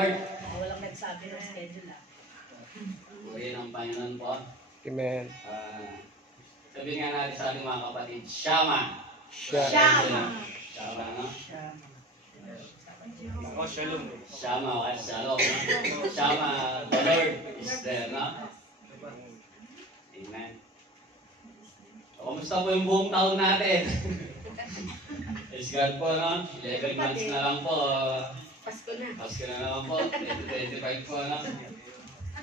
Lord. Walang nagsabi ng schedule ah. Purihin ang Panginoon po. Amen. Sabihin nga natin sa ating mga kapatid, Shama. Shama. Shama, no? Oh, shalom. Shama, o Shalom, no? Shama, the Lord is there, no? Amen. So, kumusta po yung buong taon natin? Praise God po, no? 11 months na lang po. Pasko na. Pasko na naman po. 2025 po, no?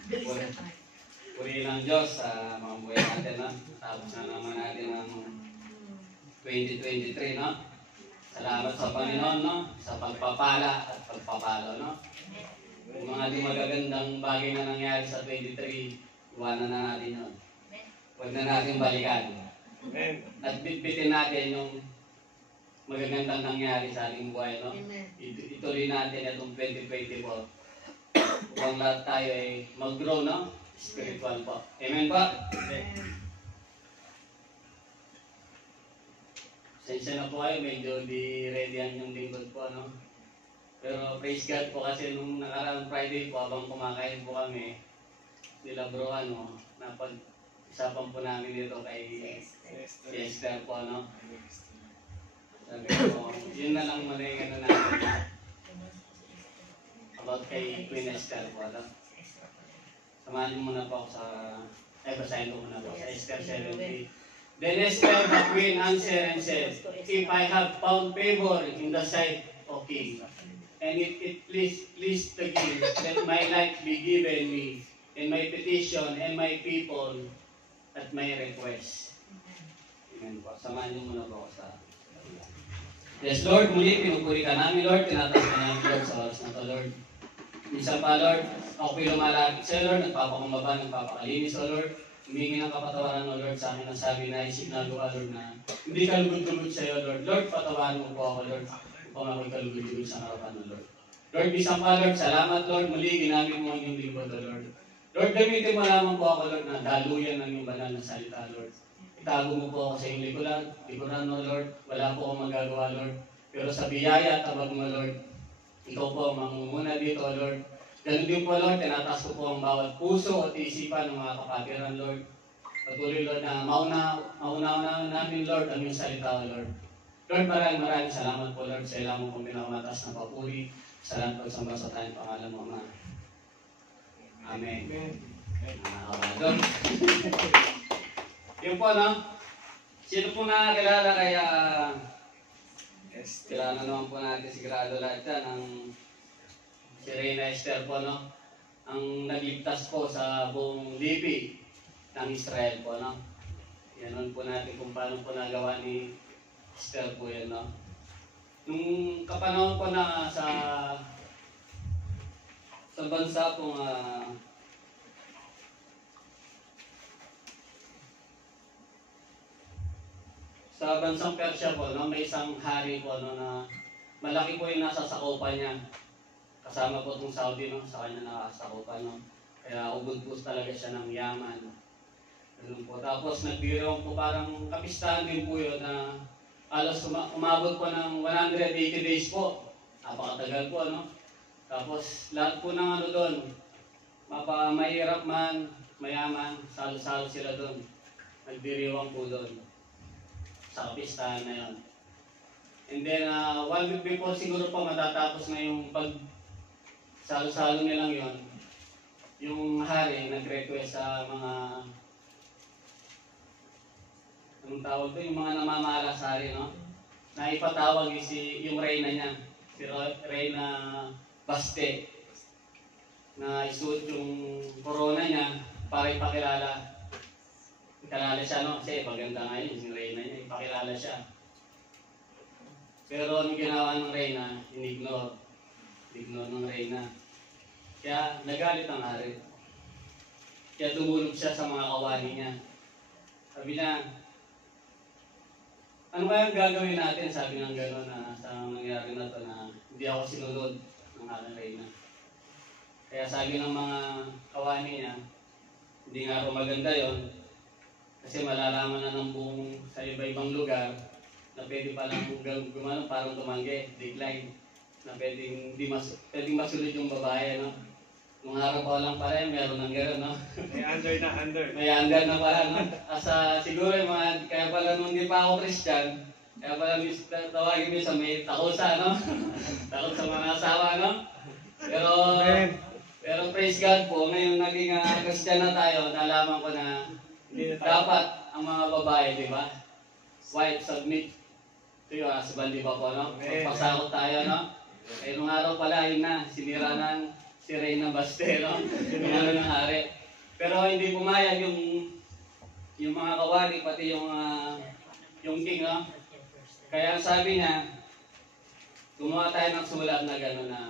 Bilis na tayo. Purihin ng Diyos sa mga buhay natin, no? Tapos na naman natin ang 2023, no? Salamat sa Panginoon, no? Sa pagpapala at pagpapalo, no? Yung mga di magagandang bagay na nangyari sa 23, iwanan na natin yun. Huwag na natin balikan. Amen. At bitbitin natin yung magagandang nangyari sa ating buhay, no? Amen. Ituloy natin itong 2024. Upang lahat tayo ay mag-grow, no? Spiritual po. Amen po? Sensya na po kayo, medyo di ready yan yung lingkod po, no? Pero praise God po kasi nung nakaraang Friday po, habang kumakain po kami, nila bro, napag-isapan po namin dito kay si Esther po, no? Sabi ko, yun na lang muna yung ano natin about kay Queen Esther po, no? Samahan niyo muna po ako sa, basahin ko muna po sa Esther 70. Then Esther the queen answered and said, if I have found favor in the sight of king, and if it please the king, that my life be given me, and my petition, and my people, at my request. Amen po. Samahan niyo muna po ako sa... Yes, Lord, muli pinupuri ka namin, Lord. Tinataas ka namin, Lord, sa oras na to, Lord. Minsan pa, Lord, ako po'y lumalapit sa'yo, Lord. Nagpapakumbaba, nagpapakalinis, O Lord. Humingi ng kapatawaran, O Lord, sa akin ang sabi na isip na gawa, Lord, na hindi ka lugod-lugod sa'yo, Lord. Lord, patawaran mo po ako, Lord, upang ako'y kalugod-lugod sa harapan ng Lord. Lord, isang pa, Lord, salamat, Lord. Muli, ginamit mo ang iyong lingkod, O Lord. Lord, gamitin mo lamang po ako, Lord, na daluyan ng iyong banal na salita, Lord. Itago mo po ako sa iyong likuran, O Lord. Wala po akong magagawa, Lord. Pero sa biyaya at tabag mo, Lord, ikaw po ang mangunguna dito, Lord. Ganun din po, Lord, tinataas ko po ang bawat puso at isipan ng mga kapatiran, Lord. Patuloy, Lord, na mauna namin, Lord, ang iyong salita, Lord. Lord, maraming salamat po, Lord, sa ilang mong pinakamatas na papuri. Salamat po sa basa tayong pangalan mo, Ama. Amen. Lord. Yun po, no? Sino po nakakilala kaya kilala naman po natin sigurado lahat yan ang si Reyna Esther po, no? Ang nagligtas po sa buong lipi ng Israel po, no? Yan po natin kung paano po nagawa ni Esther po yan, no? Nung kapanahon po na sa bansa pong sa bansang Persia po, no, may isang hari po, no, na malaki po yung nasa sakupan niya. Kasama po itong Saudi, no, sa kanya nakasakupan, no. Kaya ubod po talaga siya ng yaman. Ganun po. Tapos nagbiroon po parang kapistahan din po yun na alas umabot po ng 180 days po. Napakatagal po, no. Tapos lahat po ng ano doon, mahirap man, mayaman, salo-salo sila doon. Nagdiriwang po doon sa kapistahan na yun. And then, 1 week before siguro pa matatapos na yung salo-salo nilang yun, yung hari nag-request sa mga anong tawag to, yung mga namamahala sa hari, no? Na ipatawag yung reyna niya, si Reyna Baste, na isuot yung corona niya para ipakilala siya, no? Kasi maganda nga yun, yung reyna niya, ipakilala siya. Pero ang ginawa ng reyna, in-ignore ng reyna. Kaya nagalit ang hari. Kaya tumulog siya sa mga kawani niya. Sabi niya, ano kaya gagawin natin? Sabi ng gano'n na sa nangyari na ito na hindi ako sinunod ng aking reyna. Kaya sabi ng mga kawani niya, hindi nga ako maganda yon. Kasi malalaman na ng buong sa iba-ibang lugar na pwede palang gumano parang tumanggi, decline. na pwedeng masunod yung babae, no? Nung araw pa lang pala yun, meron ng gano'n, no? May under. May under na pala, no? Asa siguro yung mga, kaya pala nung di pa ako Christian, kaya pala tawagin niyo sa may takusa, no? Takot sa mga asawa, no? Pero praise God po, ngayon naging Christian na tayo, nalaman ko na dapat ang mga babae, di ba? Wife, submit to your husband, di ba po, no? Pagpasakot tayo, no? Eh, nung araw pala, yun na, sinira ng si Reyna Baste, no? Yung ano ng hari. Pero hindi pumayag yung mga kawali, pati yung king, no? Kaya sabi niya, gumawa tayo ng sulat na gano'n na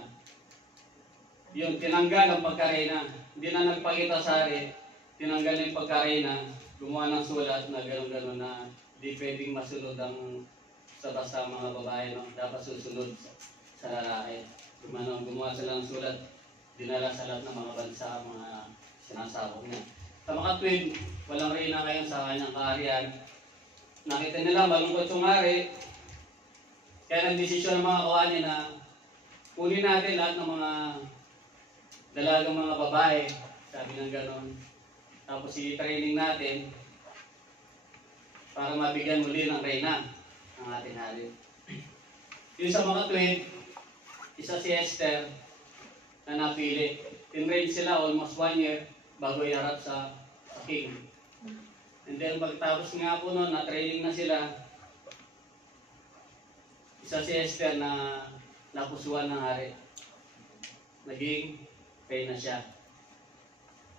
yung tinanggal ang pagkareyna. Hindi na nagpakita sa hari, tinanggal yung pagkareyna, gumawa ng sulat na gano'n na hindi pwedeng masunod ang sa basta mga babae, no? Dapat susunod sa lalaki. Gumawa sila ng sulat, dinala sa lahat ng mga bansa, mga sinasabog niya. Sa makatwid, walang reyna ngayon sa kanyang kaharian. Nakita nila malungkot yung hari, kaya nagdesisyon ng mga kawani na kunin natin lahat ng mga dalagang mga babae, sabi ng ganon. Tapos i-training natin para mabigyan muli ng reyna ang ating hari. Yung sa mga twin, isa si Esther na napili. In-range sila almost 1 year bago iharap sa king. And then pagtapos nga po noon, na-training na sila, isa si Esther na napusuan ng hari. Naging reyna siya.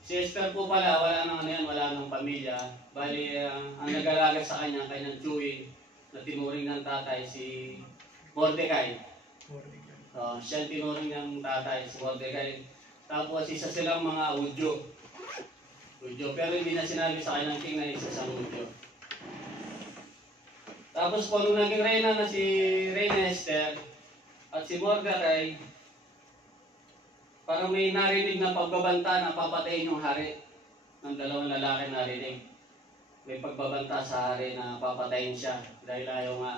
Si Esther po pala, wala nang ano yan, wala nang pamilya. Bali, ang nag-alaga sa kanya, kanyang tiyuhin, na tinuring ng tatay, si Mordecai. Siya ang tinuring ng tatay, si Mordecai. Tapos isa silang mga Hudyo. Pero hindi na sinabi sa kanyang king na isa sa Hudyo. Tapos po nung naging reyna na si Reyna Esther at si Mordecai, parang may narinig na pagbabanta na papatayin yung hari ng dalawang lalaki narinig. May pagbabanta sa hari na papatayin siya dahil ayaw nga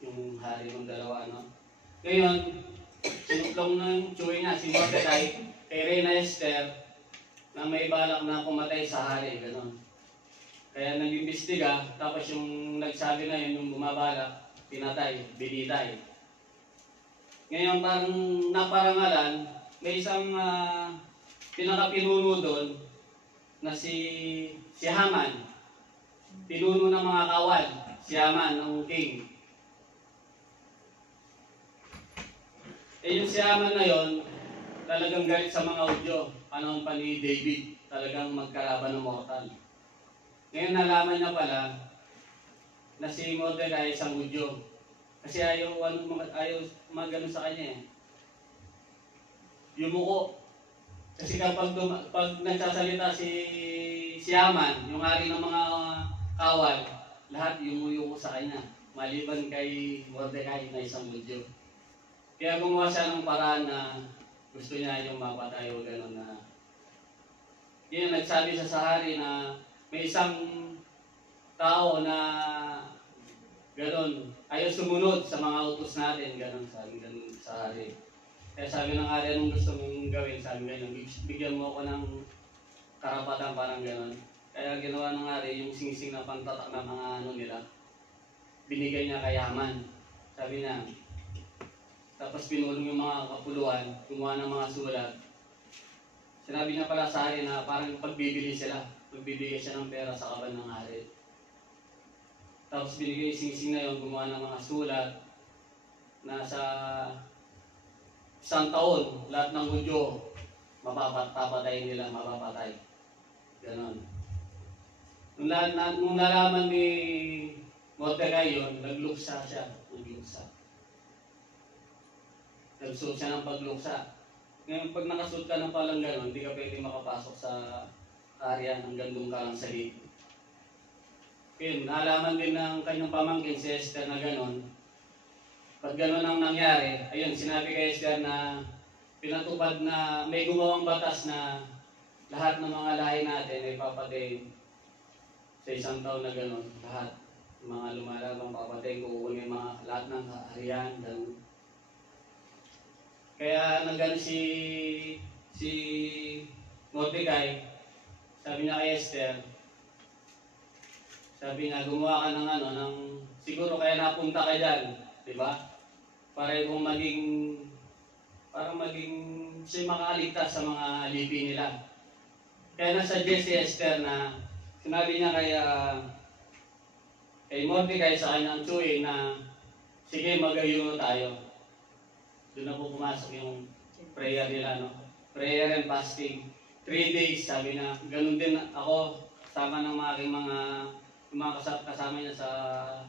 yung hari ng dalawa, no? Ngayon, sinuklong ng tsuwi niya, si Mordecai, kay Reyna Esther, na may balak na pumatay sa hari, gano'n. Kaya nag-imbestiga, tapos yung nagsabi na yun, yung bumabalak, pinatay, binitay. Ngayon, parang naparangalan, may isang pinakapinuno doon na si Haman. Pinuno ng mga kawal, si Haman ng king. Eh yung si Haman na yon, talagang galit sa mga Hudyo. Panahon pa ni David, talagang magkalaban ng mortal. Ngayon nalaman niya pala na si Mordecai ay isang Hudyo. Kasi ayaw magano sa kanya eh. Yumuko. Kasi kapag nagsasalita si Haman, yung hari ng mga kawal, lahat yumuyuko sa kanya. Maliban kay Mordecai na isang Hudyo. Kaya gumawa siya ng paraan na gusto niya yung mapatay o gano'n na. Yun, nagsabi siya sa hari na may isang tao na gano'n, ayaw sumunod sa mga utos natin, gano'n, sabi gano'n sa hari. Kaya sabi ng hari, anong gusto mong gawin? Sabi gano'n, bigyan mo ako ng karapatan, parang gano'n. Kaya ginawa ng hari, yung singsing na pantatak na mga ano nila, binigay niya kay Haman. Sabi niya, tapos pinulong yung mga kapuluan, gumawa ng mga sulat. Sinabi niya pala sa hari na parang pagbibili sila, magbibigay siya ng pera sa kaban ng hari. Tapos binigay yung singsing na yun, gumawa ng mga sulat na sa isang taon, lahat ng Hudyo, papatayin nila, mapapatay. Ganon. Nung nalaman ni Mordecai yun, nagluksa siya. Nagsuot siya ng pagluksa. Ngayon, pag nakasuot ka ng palang gano'n, hindi ka pwede makapasok sa area ng gandong ka lang sa liit. Ngayon, nalaman din ng kanyang pamangkin si Esther na gano'n. Pag gano'n ang nangyari, ayun, sinabi kay Esther na pinatupad na may gumawang batas na lahat ng mga lahi natin ay papatay sa isang taon na gano'n. Lahat, mga lumalabang papatay, kukunin mga lahat ng harian, gano'n. Kaya nagano si Mordecai, sabi niya kay Esther, sabi niya, gumawa ka ng siguro kaya napunta ka dyan, di ba? Para kung para maging siya makakaligtas sa mga lipi nila. Kaya nasuggest si Esther na sinabi niya kay Mordecai sa kanyang tuwing na sige, mag-ayuno tayo. Doon na po pumasok yung prayer nila, no? Prayer and fasting. 3 days, sabi na. Ganun din ako, kasama ng aking mga kasama niya sa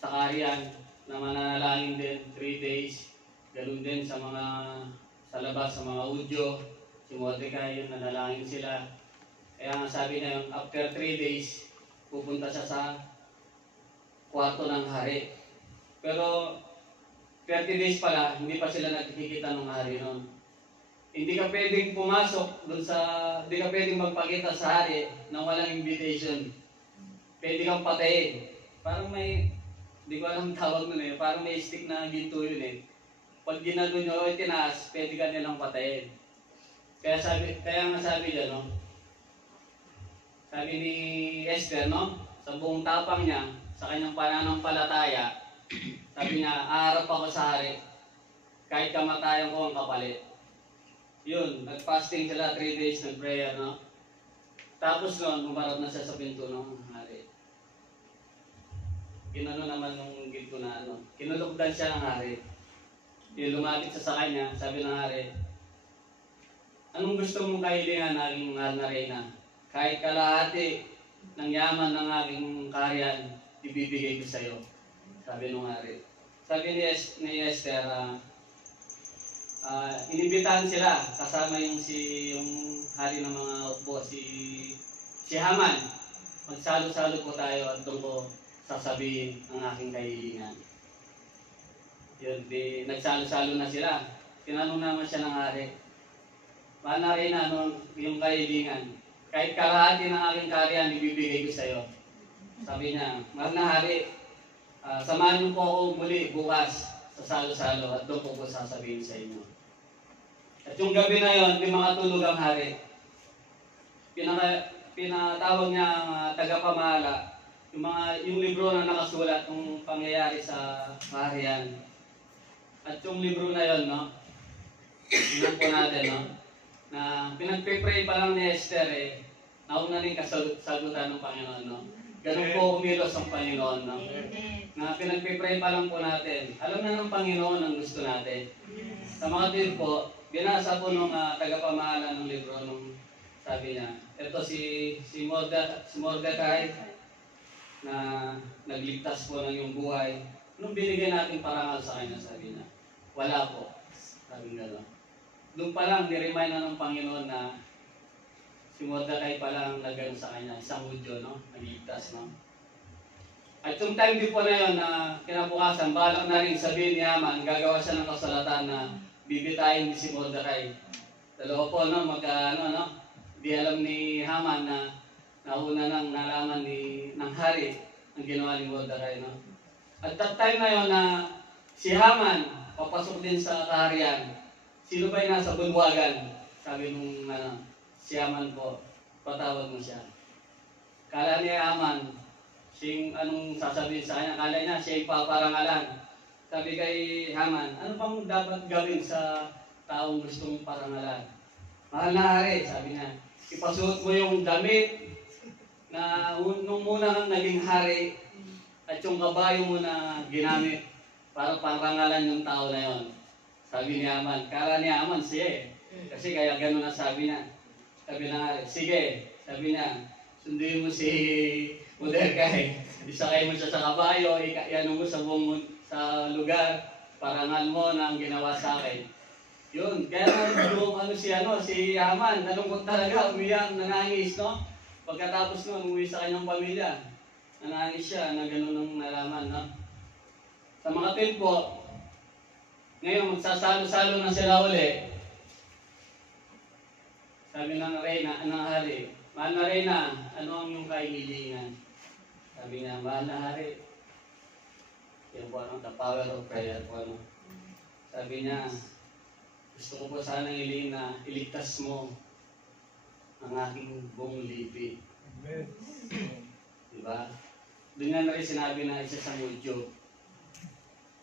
Karian, na mananalangin din, 3 days. Ganun din sa labas, sa mga Udyo, si Mordecai, yun, nanalangin sila. Kaya nga sabi na yun, after 3 days, pupunta siya sa kwarto ng hari. Pero 30 days pala, hindi pa sila nakikita ng hari noon. Hindi ka pwedeng pumasok hindi ka pwedeng magpakita sa hari nang walang invitation. Pwede kang patayin. Parang hindi ko alam tawag nun eh, parang may stick na ginto yun eh. Pag ginano nyo o tinaas, pwede ka nilang patayin. Kaya nga sabi dyan, no? Sabi ni Esther, no? Sa buong tapang niya, sa kanyang pananampalataya, sabi niya, aarap ako sa hari, kahit kamatayan ko ang kapalit. Yun, nag-fasting sila, 3 days, nag-prayer, no? Tapos noon, umarap na siya sa pinto ng hari. Ginano naman nung ginto na kinulukdan siya ng hari. Yung lumapit sa kanya, sabi ng hari, anong gusto mong kahilingan ng aking mahal na reyna? Kahit kalahati ng yaman ng aking kaharian, ibibigay ko sa iyo. Sabi nung hari. Sabi ni Esther, inibitahan sila kasama yung hari ng mga upo, si Haman. Magsalo-salo po tayo at doon ko sasabihin ang aking kahilingan. Yun, nagsalo-salo na sila. Tinanong naman siya ng hari, mahal na rin yung kahilingan. Kahit kalahati ng aking kaharian, ibibigay ko sa iyo. Sabi niya, mahal na hari, samahan niyo po ako muli bukas sa salo-salo at doon po sasabihin sa inyo. At yung gabi na yon, di makatulog ang hari. Pinatawag niya ang tagapamahala, yung libro na nakasulat ng pangyayari sa kaharian. At yung libro na yon, no? Tingnan po natin, no? Na pinagpe-pray pa lang ni Esther nauna rin kasagutan ng Panginoon, no? Ganun po umilos ang Panginoon, no? Na pinagpe-pray pa lang po natin. Alam na ng Panginoon ang gusto natin. Sa mga din po, binasa po nung tagapamahala ng libro nung sabi niya, ito si Mordecai na nagligtas po ng iyong buhay. Nung binigyan natin parangal sa kanya, sabi niya, wala po. Sabi nga lang. Doon pa lang, niremind na ng Panginoon na si Mordecai pa lang nagano sa kanya, isang Hudyo, no? Nagligtas, no? At yung time din po na yun na kinabukasan, balak na rin sabihin ni Haman, gagawa siya ng kasalatan na bibitayin si Mordecai. Dalawa po, no? No? Di alam ni Haman na nauna nang nalaman ng hari ang ginawa ni Mordecai, no? At that time na yun na si Haman papasok din sa kaharian. Sino ba yung nasa bulwagan? Sabi nung si Haman po, patawag mo siya. Kala ni Haman, anong sasabihin sa kanya? Kala niya siya yung paparangalan. Sabi kay Haman, ano pang dapat gawin sa taong gustong parangalan? Mahal na hari, sabi niya, ipasuot mo yung damit na nung muna kang naging hari at yung kabayo mo na ginamit para parangalan yung tao na yon. Sabi ni Haman, kala ni Haman siya kasi kaya gano'n ang sabi niya. Sabi na, sige, sabi niya, sunduin mo si Mordecai, isakay mo siya sa kabayo, iano mo sa lugar, parangal mo na ang ginawa sa akin. Yun, kaya si Haman, nalungkot talaga, umiyak, nanangis, no? Pagkatapos nun, umuwi sa kanyang pamilya, nanangis siya na gano'n ang nalaman, no? Sa mga tempo, ngayon, magsasalo-salo na sila uli. Sabi ng hari, mahal na reyna, ano ang iyong kahilingan? Sabi niya, mahal na hari. Yan po the power of prayer po, ano. Sabi niya, Gusto ko po sana hilingin na iligtas mo ang aking buong lipi. Amen. Diba? Doon nga na rin sinabi na isa sa Job.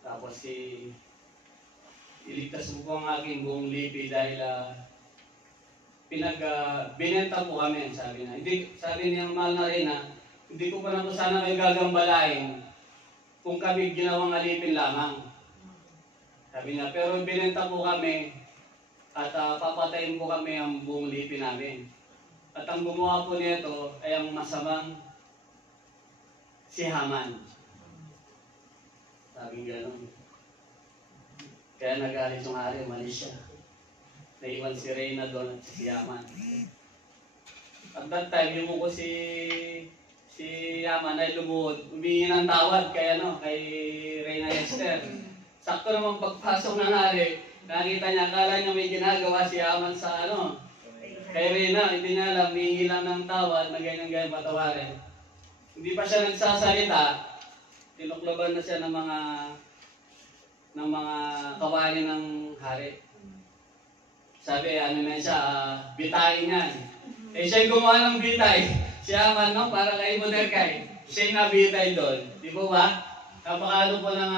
Tapos iligtas mo po ang aking buong lipi dahil binenta po kami, sabi na. Hindi, sabi niya mahal na rin hindi ko pa na po sana kayo gagambalain kung kami ginawang alipin lamang. Sabi niya, pero binenta po kami at papatayin po kami ang buong lipi namin. At ang gumawa po nito ay ang masamang si Haman. Sabi gano'n. Kaya nagalit yung hari, umalis siya. Naiwan si Reyna doon at si Haman. At that time, yung ko si Haman ay lumuhod, humingi ng tawad kay Reyna Esther. Sakto naman pagpasok ng hari, nakita niya, akala niya may ginagawa si Haman sa kay Reyna, hindi niya alam, humingi lang ng tawad na ganyan-ganyan patawarin. Hindi pa siya nagsasalita, tinukloban na siya ng mga kawali ng hari. Sabi, na siya, bitayin yan. Siya gumawa ng bitay. Si Haman, para kay Mordecai. Siya yung nabitay doon. Di po ba? Napakalo po ng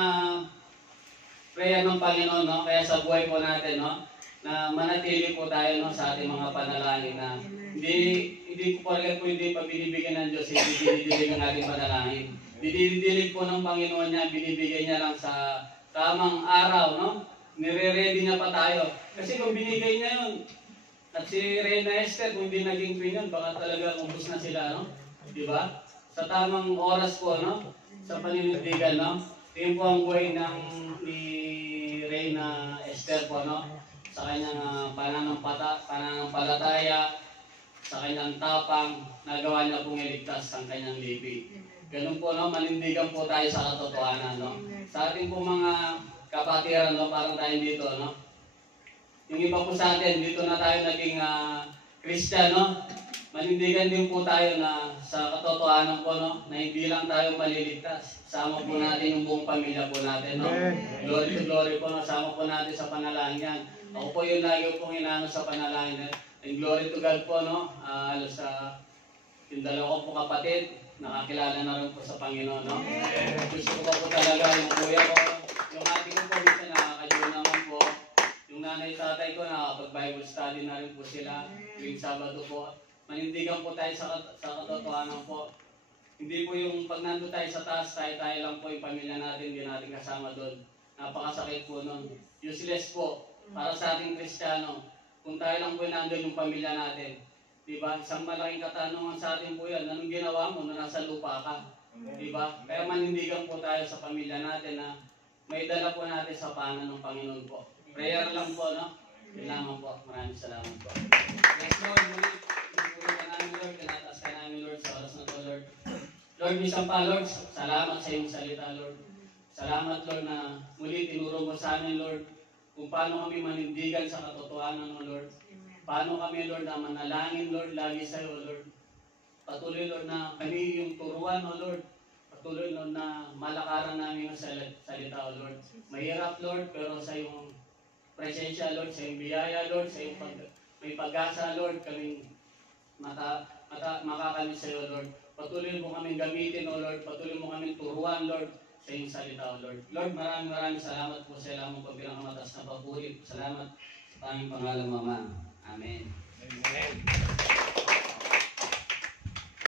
prayer ng Panginoon, no? Kaya sa buhay po natin, no? Na manatili po tayo, no? Sa ating mga panalangin na hindi po porket po hindi pa binibigyan ng Diyos, hindi dinidilig ang ating panalangin. Dinidilig po ng Panginoon niya, binibigyan niya lang sa tamang araw, no? Nire-ready niya pa tayo. Kasi kung binigay niya yun, at si Reyna Esther, kung hindi naging queen yun, baka talaga ubus na sila, no? Di ba? Sa tamang oras po, no? Sa paninindigan, no? Yun po ang buhay ni Reyna Esther po, no? Sa kanyang pananampalataya, sa kanyang tapang, nagawa niya pong iligtas ang kanyang lipi. Ganun po, no? Manindigan po tayo sa katotohanan, no? Sa ating po mga kapatiran, no? Parang tayo dito, no? Yung iba po sa atin, dito na tayo naging Christian, no? Manindigan din po tayo na sa katotohanan po, no? Na hindi lang tayo maliligtas. Sama po natin yung buong pamilya po natin, no? Glory to glory po, no? Sama po natin sa panalangin yan. Ako po yung lagi pong inaano sa panalangin. And glory to God po, no? Halos yung dalawa ko po kapatid, nakakilala na rin po sa Panginoon, no? Gusto ko pa po talaga yung kuya ko. Yung ate ko po, minsan nakakayo naman po. Yung nanay tatay ko, nakapag-Bible study na rin po sila. Tuwing Sabado po. Manindigan po tayo sa katotohanan po. Hindi po yung pag nandun tayo sa taas, tayo lang po yung pamilya natin, hindi natin kasama doon. Napakasakit po nun. Useless po. Para sa ating Kristiyano, kung tayo lang po nandun yung pamilya natin. Diba? Isang malaking katanungan sa atin po yan. Anong ginawa mo na nasa lupa ka? Diba? Kaya manindigan po tayo sa pamilya natin na may dala po natin sa paanan ng Panginoon po. Prayer lang po, no? Yun lamang po. Maraming salamat po. Yes, Lord. Muli ka namin, Lord. Tinataas ka namin, Lord, sa oras na to, Lord. Lord, minsan pa, Lord, salamat sa iyong salita, Lord. Salamat, Lord, na muli tinuro mo sa amin, Lord, kung paano kami manindigan sa katotohanan mo, Lord. Paano kami, Lord, na manalangin, Lord, lagi sa iyo, Lord. Patuloy, Lord, na kami yung turuan, O Lord. Patuloy, Lord, na malakaran namin ang salita, O Lord. Mahirap, Lord, pero sa iyong presensya, Lord, sa iyong biyaya, Lord, sa iyong may pag-asa, Lord, kaming makakamit sa iyo, Lord. Patuloy mo kaming gamitin, O Lord. Patuloy mo kaming turuan, Lord, sa iyong salita, O Lord. Lord, maraming salamat po sa ilang mong pagpinakamatas na papuri. Salamat sa tanging pangalan, Mama. Amen. Amen.